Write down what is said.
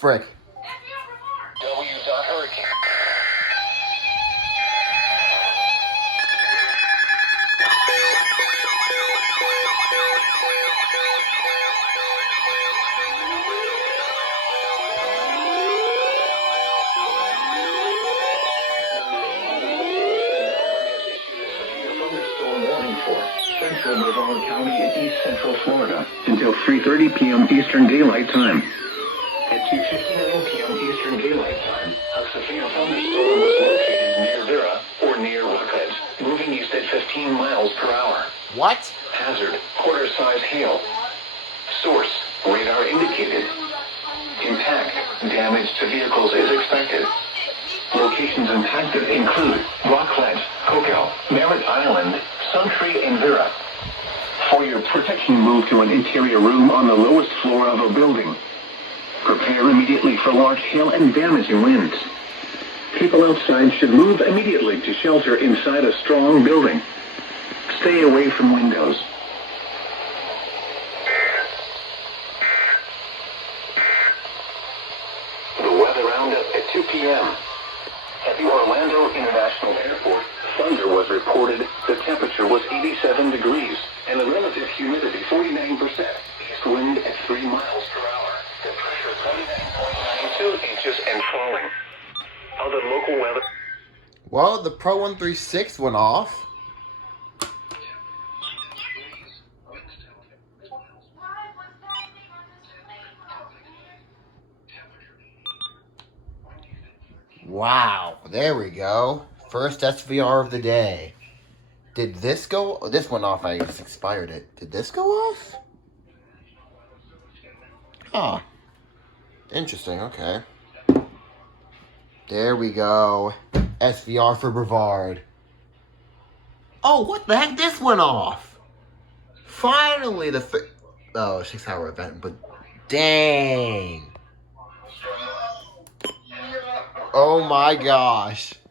frick. W.Hurricane. Central Brevard County in East Central Florida until 3:30 p.m. Eastern Daylight Time. At 2:59 p.m. Eastern Daylight Time, a severe thunderstorm was located near Vera or near Rockledge, moving east at 15 miles per hour. What? Hazard, quarter-size hail. Source, radar indicated. Impact, damage to vehicles is expected. Locations impacted include Rockledge, Cocoa, Merritt Island, Suntree, and Vera. For your protection, move to an interior room on the lowest floor of a building. Prepare immediately for large hail and damaging winds. People outside should move immediately to shelter inside a strong building. Stay away from windows. The weather roundup at 2 p.m. At the Orlando International Airport, thunder was reported. The temperature was 87 degrees, and the relative humidity 49%. East wind at 3 miles per hour. The pressure 29.92 inches and falling. Other local weather. Well, the Pro 136 went off. Wow, there we go. First SVR of the day. Did this go? Oh, this went off. I just expired it. Did this go off? Huh. Interesting, okay. There we go. SVR for Brevard. Oh, what the heck? This went off. Finally, the 6-hour event, but dang. Oh my gosh.